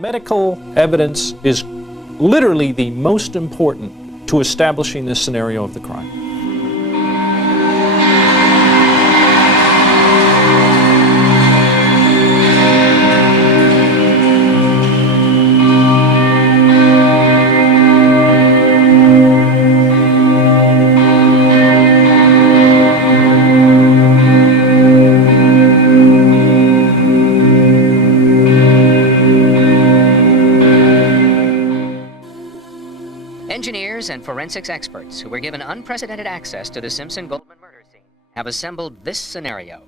Medical evidence is literally the most important to establishing this scenario of the crime. Engineers and forensics experts who were given unprecedented access to the Simpson-Goldman murder scene have assembled this scenario.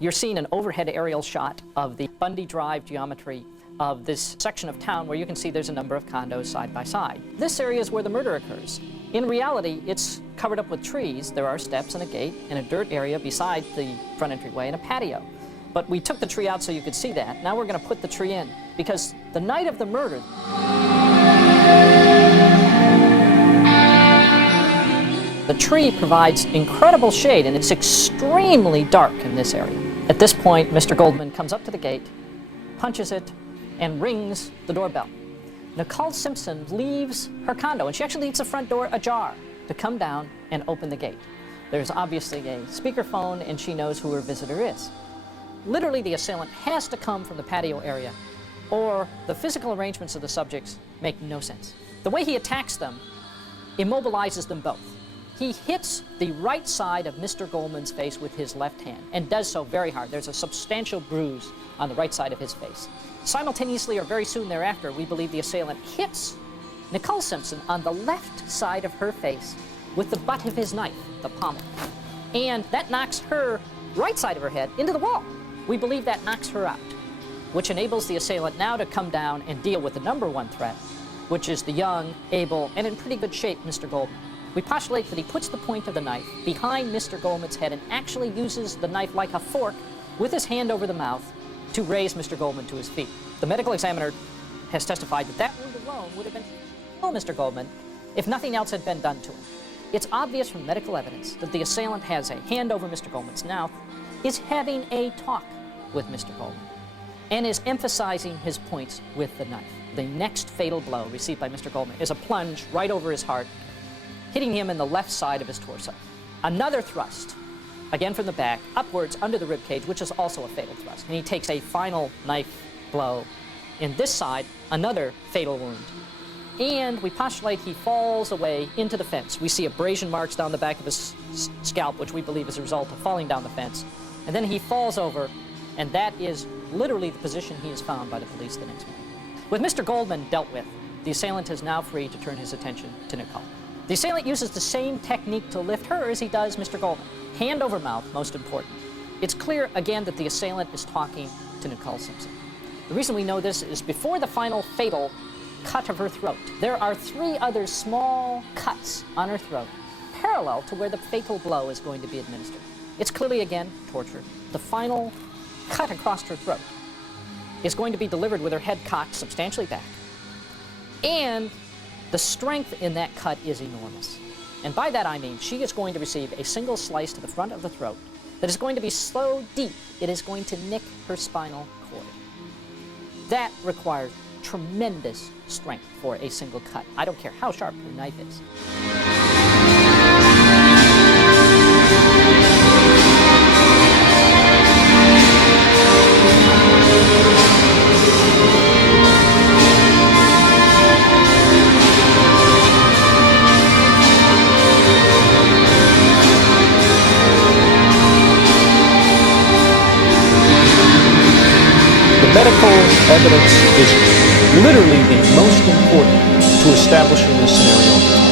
You're seeing an overhead aerial shot of the Bundy Drive geometry of this section of town where you can see there's a number of condos side by side. This area is where the murder occurs. In reality, it's covered up with trees. There are steps and a gate and a dirt area beside the front entryway and a patio. But we took the tree out so you could see that. Now we're going to put the tree in because the night of the murder, the tree provides incredible shade, and it's extremely dark in this area. At this point, Mr. Goldman comes up to the gate, punches it, and rings the doorbell. Nicole Simpson leaves her condo, and she actually leaves the front door ajar to come down and open the gate. There's obviously a speakerphone, and she knows who her visitor is. Literally, the assailant has to come from the patio area, or the physical arrangements of the subjects make no sense. The way he attacks them immobilizes them both. He hits the right side of Mr. Goldman's face with his left hand, and does so very hard. There's a substantial bruise on the right side of his face. Simultaneously, or very soon thereafter, we believe the assailant hits Nicole Simpson on the left side of her face with the butt of his knife, the pommel. And that knocks her right side of her head into the wall. We believe that knocks her out, which enables the assailant now to come down and deal with the number one threat, which is the young, able, and in pretty good shape Mr. Goldman. We postulate that he puts the point of the knife behind Mr. Goldman's head and actually uses the knife like a fork with his hand over the mouth to raise Mr. Goldman to his feet. The medical examiner has testified that that wound alone would have been kill Mr. Goldman if nothing else had been done to him. It's obvious from medical evidence that the assailant has a hand over Mr. Goldman's mouth, is having a talk with Mr. Goldman, and is emphasizing his points with the knife. The next fatal blow received by Mr. Goldman is a plunge right over his heart, hitting him in the left side of his torso. Another thrust, again from the back, upwards under the rib cage, which is also a fatal thrust. And he takes a final knife blow in this side, another fatal wound. And we postulate he falls away into the fence. We see abrasion marks down the back of his scalp, which we believe is a result of falling down the fence. And then he falls over, and that is literally the position he is found by the police the next morning. With Mr. Goldman dealt with, the assailant is now free to turn his attention to Nicole. The assailant uses the same technique to lift her as he does Mr. Goldman. Hand over mouth, most important. It's clear, again, that the assailant is talking to Nicole Simpson. The reason we know this is before the final fatal cut of her throat, there are 3 other small cuts on her throat, parallel to where the fatal blow is going to be administered. It's clearly, again, torture. The final cut across her throat is going to be delivered with her head cocked substantially back. And the strength in that cut is enormous. And by that I mean she is going to receive a single slice to the front of the throat that is going to be so deep it is going to nick her spinal cord. That requires tremendous strength for a single cut. I don't care how sharp your knife is. Medical evidence is literally the most important to establishing this scenario of the crime.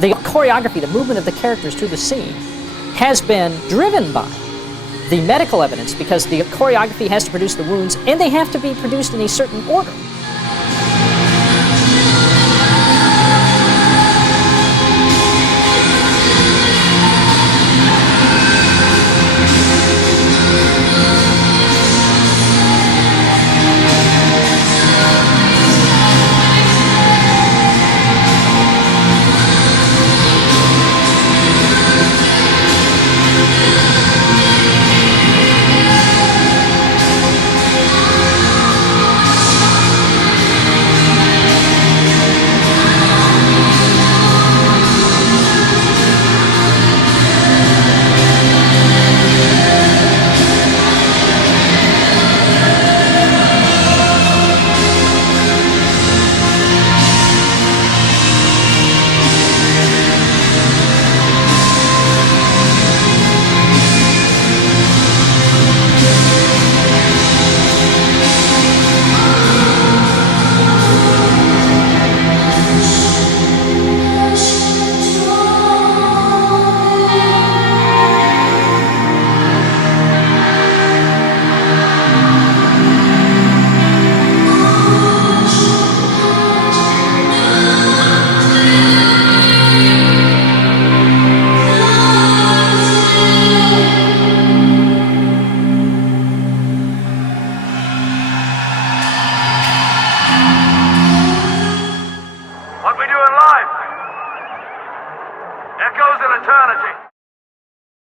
The choreography, the movement of the characters through the scene, has been driven by the medical evidence, because the choreography has to produce the wounds, and they have to be produced in a certain order.